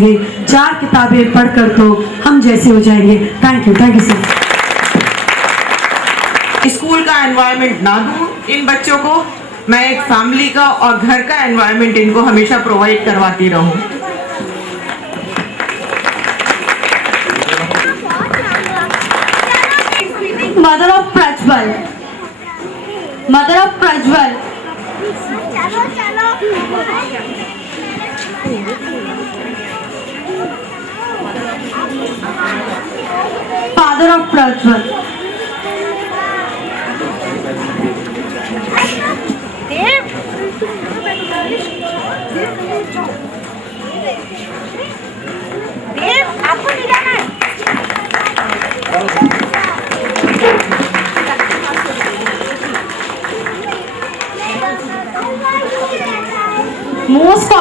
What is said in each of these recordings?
चार किताबें पढ़कर तो हम जैसे हो जाएंगे। Thank you sir. स्कूल का एनवायरनमेंट ना दूं इन बच्चों को, मैं एक फैमिली का और घर का एनवायरनमेंट इनको हमेशा प्रोवाइड करवाती रहूं। Mother of Prajwal, mother of Prajwal, father of Prajwal, आपको नहीं जाना है। मोस्ट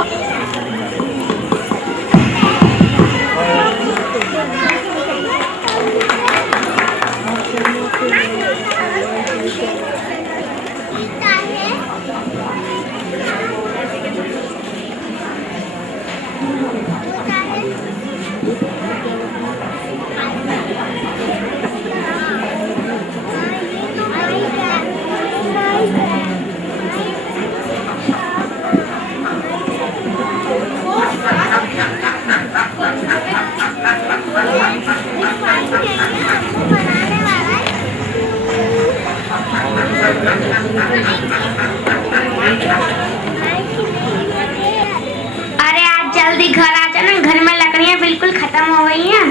अरे आज जल्दी घर आ जाना, घर में लकड़ियाँ बिल्कुल खत्म हो गई हैं।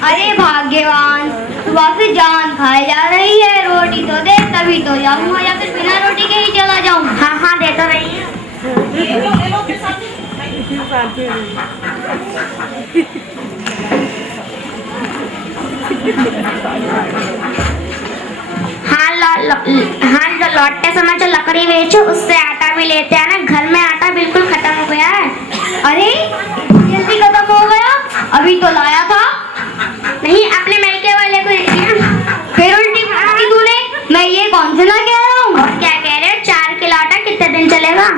अरे भाग्यवान, सुबह से जान खाई जा रही है, रोटी तो दे तभी तो जाऊंगा, या फिर बिना रोटी के ही चला जाऊं। हाँ हाँ दे तो रही है। हाँ लौटते समय जो लकड़ी बेचो उससे आटा भी लेते हैं ना, घर में आटा बिल्कुल खत्म हो गया है। अरे जल्दी खत्म हो गया, अभी तो लाया था। नहीं अपने मायके वाले को दे दिया। फिर उल्टी मारी तूने, मैं ये कौन से ना कह रहा हूँ। और क्या कह रहे हो, 4 किलो आटा कितने दिन चलेगा?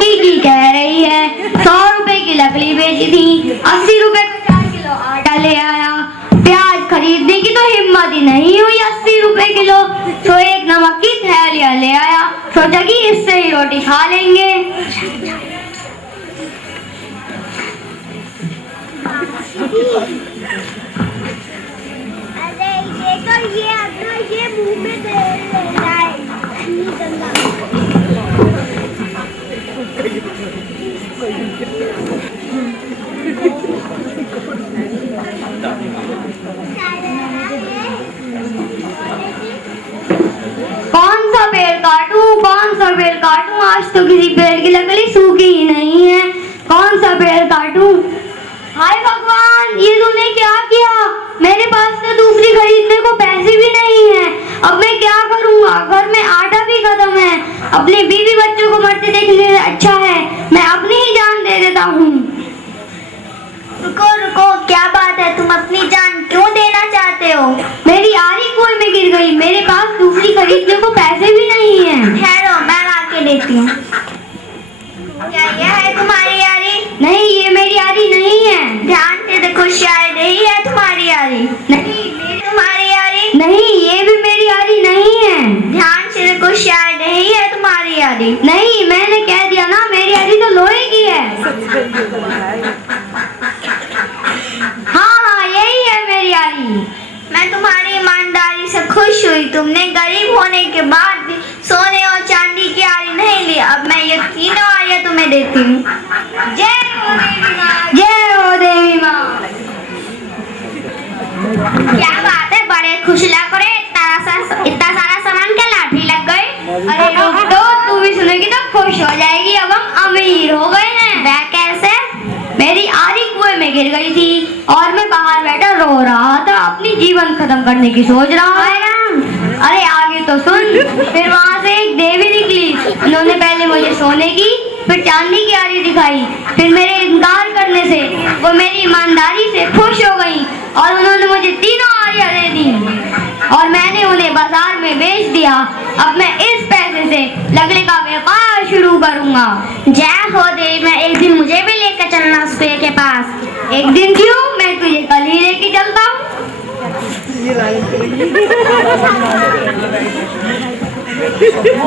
ठीक कह रही है, 100 रुपए की लकड़ी बेची थी, 80 रुपए का 4 किलो आटा ले आया। प्याज खरीदने की तो हिम्मत ही नहीं हुई 80 रुपए किलो, तो एक नमक की थैलियाँ ले आया, सोचा कि इससे ही रोटी खा लेंगे। अरे ये तो ये अपना ये मुंह में दे रहा है। कौन सा पेड़ काटूं, आज तो किसी पेड़ की लकड़ी सूखी ही नहीं है। कौन सा पेड़ काटूं? हाय भगवान, ये तूने क्या किया? मेरे पास तो दूसरी खरीदने को पैसे भी नहीं है, अब मैं क्या करूंगा? घर में आटा भी खत्म है, अपने बीवी बच्चों को मरते देखने से अच्छा है मैं अपनी ही जान दे देता हूँ। रुको रुको, क्या बात है, तुम अपनी जान क्यों देना चाहते हो? मेरी आरी कुएं में गिर गई, मेरे पास दूसरी खरीदने को पैसे भी नहीं है। ठहरो मैं ला के देती हूँ। क्या यह है तुम्हारी यारी? नहीं, ये मेरी आरी नहीं है। ध्यान से देखो, शायद यही है तुम्हारी यारी। नहीं, तुम्हारी यारी? नहीं, ये भी मेरी आरी नहीं है। ध्यान से देखो, शायद यही है तुम्हारी यारी। नहीं, मैंने कह दिया ना, मेरी आरी तो लोहे की है। हाँ, यही है मेरी आरी। मैं तुम्हारी ईमानदारी से खुश हुई, तुमने गरीब होने के बाद भी सोने और चांदी की आरी नहीं ली। अब मैं ये तीनों आरियां तुम्हें देती हूँ। जय हो देवी माँ, जय हो देवी माँ। क्या बात है, बड़े खुश लग रहे, इतना सारा सामान क्या लाठी लग गए? अरे रुक तो, तू भी सुनेगी तो खुश हो जाएगी, अब हम अमीर हो गए हैं। वह कैसे? मेरी आरी कुएं में गिर गई थी और मैं बाहर बैठा रो रहा था, अपनी जीवन खत्म करने की सोच रहा है। अरे आगे तो सुन। फिर वहाँ से एक देवी निकली, उन्होंने पहले मुझे सोने की फिर चांदी की आरी दिखाई, फिर मेरे इनकार करने से वो मेरी ईमानदारी से खुश हो गई और उन्होंने मुझे तीनों आरियां दे दी और मैंने उन्हें बाजार में बेच दिया। अब मैं इस पैसे से लकड़ी का व्यापार शुरू करूंगा। जय हो देवी, मैं एक दिन मुझे भी लेकर लेकर चलना उस पेड़ के पास। एक दिन क्यों, मैं तुझे कल ही लेके चलता हूँ।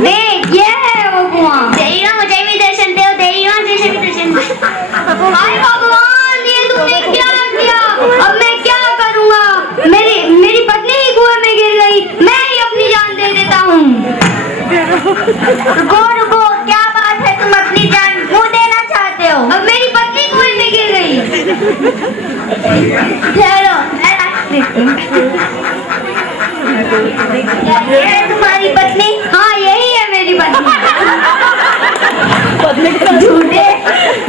देख ये है वो कुआं। तेरी माँ मुझे भी दर्शन दे, तेरी माँ मुझे भी दर्शन दे। हाय भगवान, ये तूने क्या किया? अब मैं क्या करूँगा? मेरी पत्नी ही कुएं में गिर गई, मैं ही अपनी जान दे देता हूँ। रुको रुको, क्या बात है, तुम अपनी जान क्यों देना चाहते हो? अब मेरी पत्नी कुएं में गिर गई। ठहरो, मैं रख देती हूँ। क्या ये है तुम्हारी पत्नी? हाँ यही है मेरी पत्नी। झूठे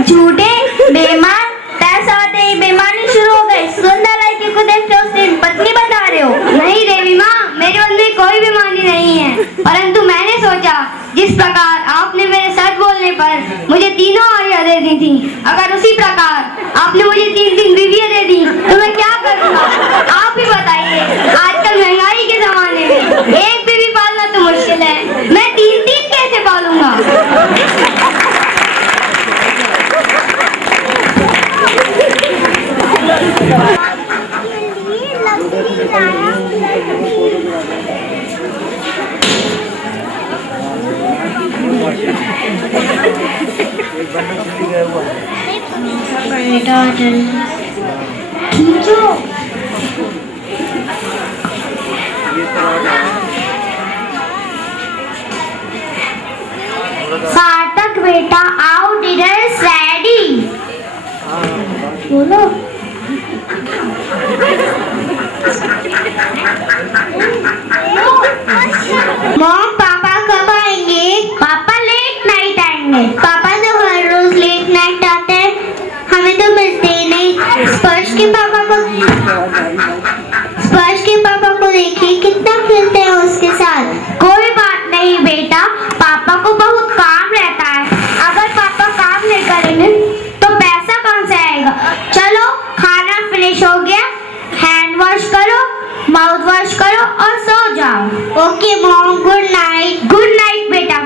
झूठे बेईमान, पैसा आते ही बेईमानी शुरू हो गई। सुंदर लड़की को देख के उसकी पत्नी बता रहे हो? नहीं देवी माँ, मेरे मन में कोई बीमारी नहीं है, परंतु मैंने सोचा जिस प्रकार आपने मेरे सच बोलने पर मुझे तीनों आलियाँ दे दी थी, अगर उसी प्रकार आपने मुझे 3 बीवियाँ दे दी तो मैं क्या करूँगा? आप ही बताइए। आजकल महंगाई के जमाने में एक बीवी पालना तो मुश्किल है, मैं 3 कैसे पालूंगा? खींचो। सार्थक बेटा आओ, डिनर इज रेडी। बोलो। मॉम पापा कब आएंगे? पापा लेट नाइट आएंगे। पापा तो हर रोज लेट नाइट आते हैं, हमें तो मिलते ही नहीं। स्पर्श के पापा को देखिए कितना खेलते हैं उसके साथ। कोई बात नहीं बेटा, पापा को बहुत काम रहता है, अगर पापा काम नहीं करेंगे तो पैसा कहाँ से आएगा? चलो खाना फिनिश हो गया, हैंड वॉश करो, माउथ वॉश करो और सो जाओ। Okay mom, good night. Good night बेटा।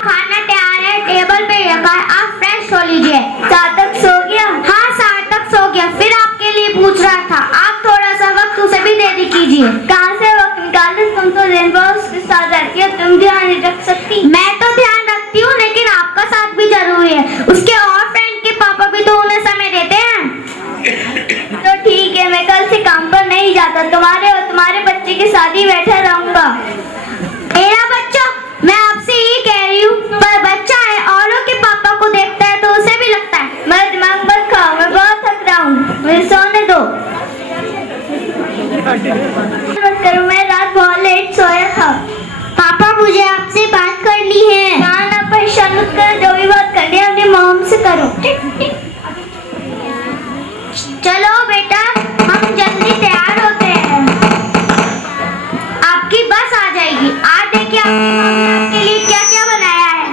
खाना तैयार है, टेबल पे रखा है, आप फ्रेश हो लीजिए। सार्थक सो गया? हाँ सार्थक सो गया, फिर आपके लिए पूछ रहा था, आप थोड़ा सा वक्त उसे भी दे दी कीजिए। कहाँ से वक्त निकाले, तुम तो दिन भर उसके साथ रहती हो, तुम ध्यान नहीं रख सकती? मैं तो ध्यान रखती हूँ, लेकिन आपका साथ भी जरूरी है। उसके और फ्रेंड के पापा भी तो उन्हें समय देते हैं। तो ठीक है, मैं कल से काम पर नहीं जाता, तुम्हारे और तुम्हारे बच्चे के साथ ही बैठा रहूंगा। मेरा बच्चा? मैं आपसे ये कह रही हूँ, पर बच्चा है, औरों के पापा को देखता है तो उसे भी लगता है। मेरा दिमाग मत खाओ, मैं बहुत थक रहा हूँ, मुझे सोने दो। मत करो, मैं रात बहुत लेट सोया था। पापा मुझे आपसे बात करनी है। ना परेशान मत करो, जो भी बात करनी है अपनी मॉम से करो। चलो बेटा, हम जल्दी तैयार होते हैं, आपकी बस आ जाएगी। आज देखिए आपकी मम्मी ने आपके लिए क्या क्या बनाया है।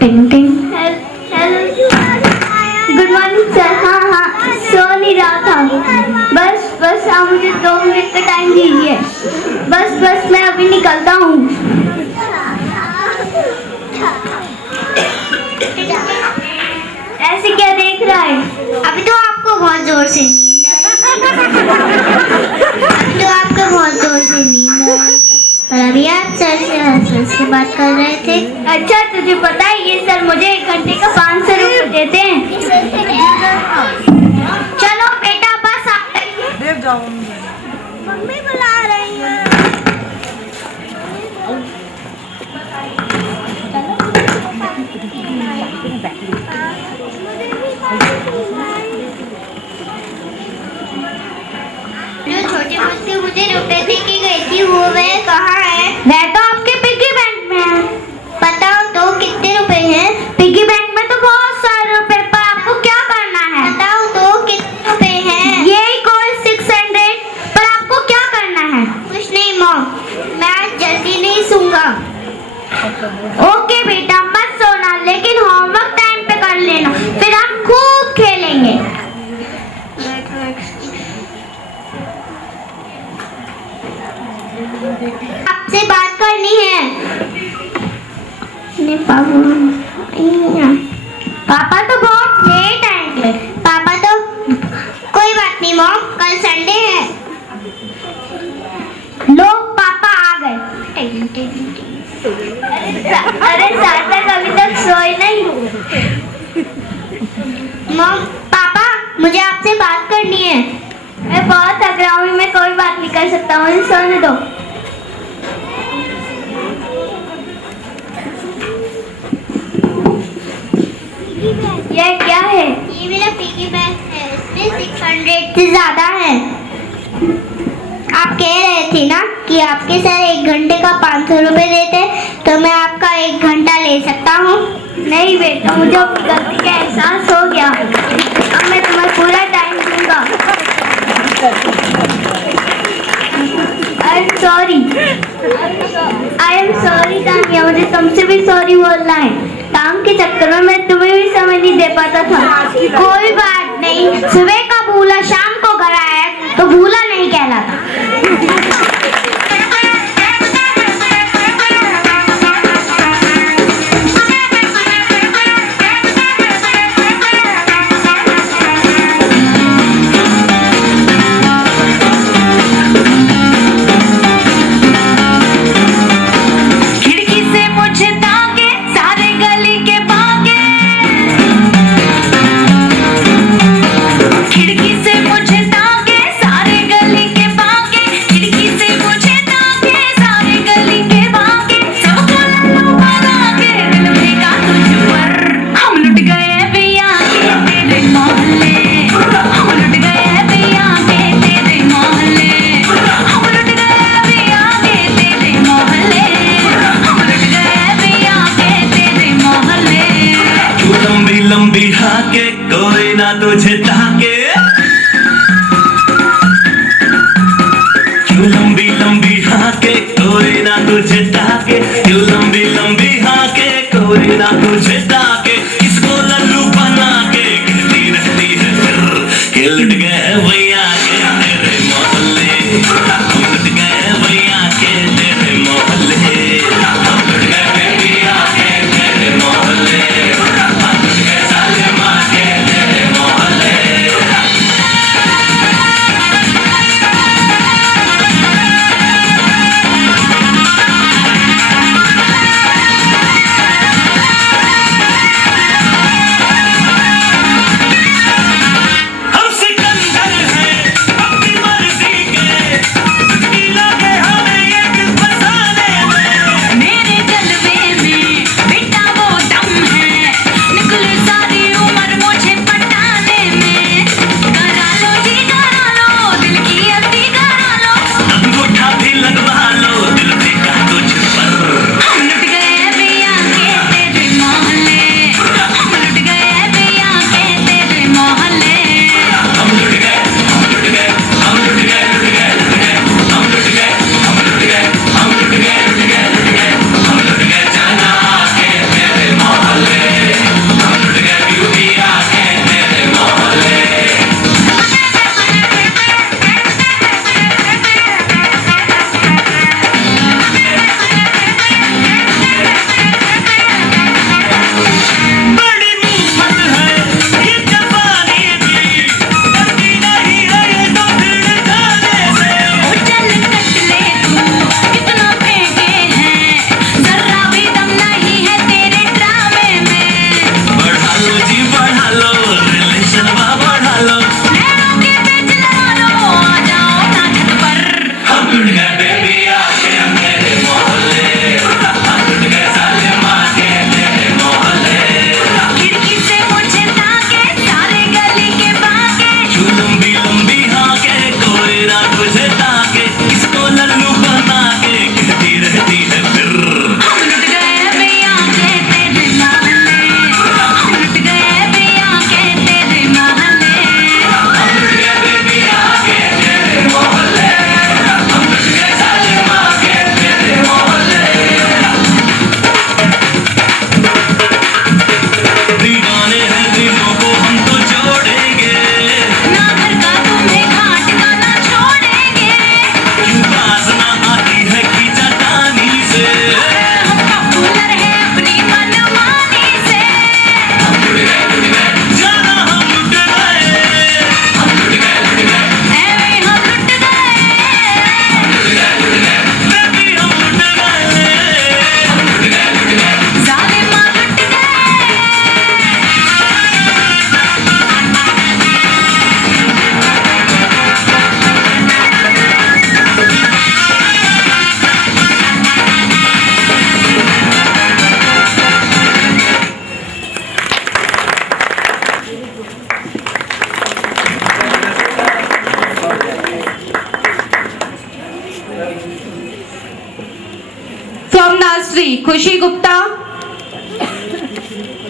टिंग टिंग। Good morning sir. हाँ सो नहीं रहा था, बस आप मुझे 2 मिनट का टाइम दीजिए। बस मैं अभी निकलता हूँ। ऐसे क्या देख रहा है? अभी तो आपको बहुत जोर से नींद आई। पर अभी आप सर से हंस के बात कर रहे थे। अच्छा तुझे पता है, ये सर मुझे 1 घंटे का 500 रुपये देते हैं। चलो बेटा बस आप देख जाओ, मम्मी बुला रही है। जो छोटी मुझसे मुझे रुपए दे के गई थी, वो वह कहाँ है? वह तो आपके पिग्गी बैंक में है। बताओ तो कितने रुपए हैं? पिग्गी बैंक में तो बहुत सारे रुपए, पर आपको क्या करना है? बताओ तो कितने रुपए हैं? यही कोई 600, पर आपको क्या करना है? कुछ नहीं मॉम, मैं आज जल्दी नहीं सूंगा। ओके बेटा मत सोना, लेकिन होमवर्क टाइम पे कर लेना, फिर हम खूब खेलेंगे। आपसे बात करनी है। नहीं पापा तो बहुत लेट आएंगे। पापा तो कोई बात नहीं मॉम, कल संडे है। लो पापा आ गए। अरे सार्थक अभी तक सोए नहीं। मॉम पापा मुझे आपसे बात करनी है। मैं बहुत थक रहा हूँ, मैं कोई बात नहीं कर सकता, मुझे सोने दो। यह क्या है? ये मेरा पिगी बैंक है, इसमें 600 से ज्यादा है। आप कह रहे थे ना कि आपके सर 1 घंटे का 500 रुपए देते, तो मैं आपका 1 घंटा ले सकता हूँ। नहीं बेटा, मुझे अपनी गलती का एहसास हो गया, अब मैं तुम्हें पूरा टाइम दूंगा। आई एम सॉरी तानिया, मुझे तुमसे भी सॉरी बोलना है। काम के चक्कर में मैं तुम्हें भी समय नहीं दे पाता था। कोई बात नहीं, सुबह का भूला शाम को घर आया तो भूला नहीं कहलाता। लंबी हाके कोई ना तुझे ताके, क्यों लंबी लंबी हाके कोई ना तुझे ताके, क्यों लंबी लंबी हाके कोई ना तुझे ताके। इसको लल्लू बना के कहती रहती है फिर कि लुट गए भैया के तेरे मोहल्ले, हम लुट गए भैया के तेरे मोहल्ले, हम लुट गए भैया के तेरे मोहल्ले।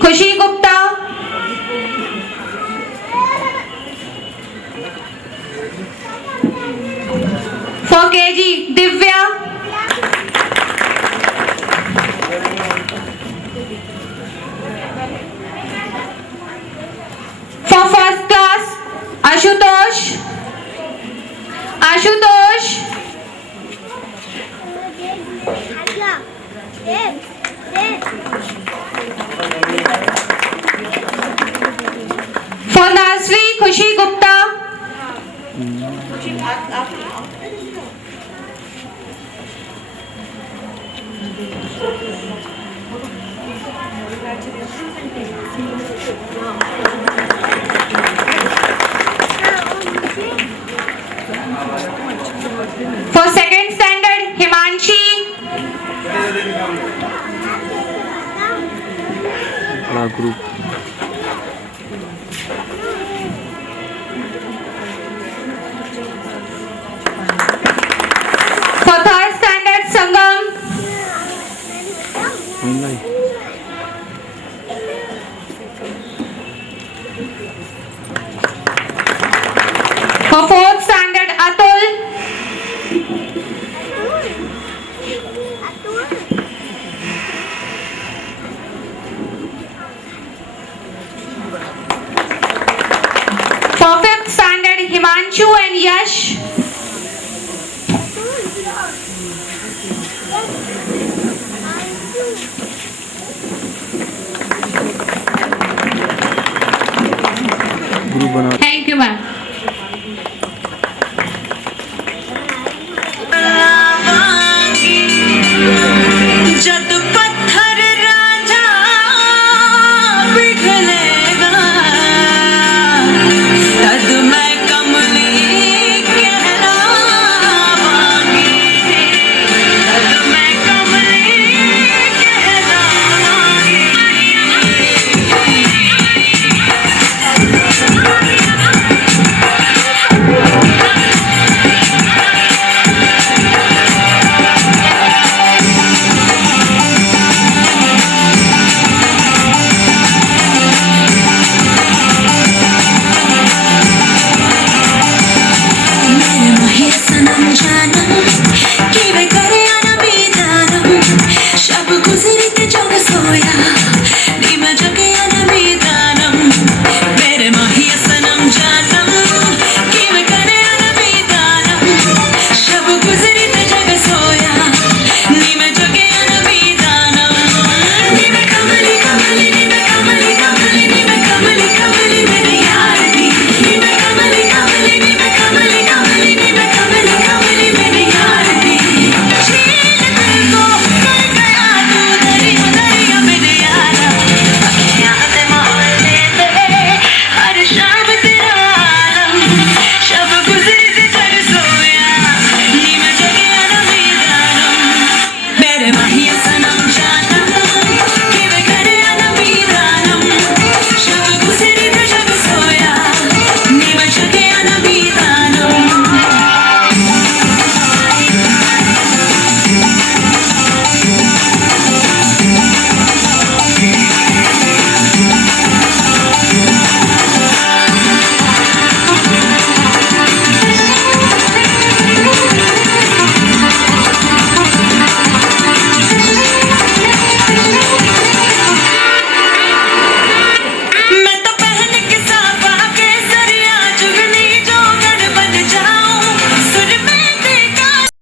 खुशी Gupta, for KG Divya, for first class Ashutosh, Ashutosh, for nursery खुशी Gupta, for second standard Himanshi, for third standard Sangam, for fourth standard Atul, for fifth standard Himanshu and Yash, thank you ma'am. जद पत्थर राजा पिघलेगा तद मैं कमली कहलावांगी, तद मैं कमली कहलावांगी। Soya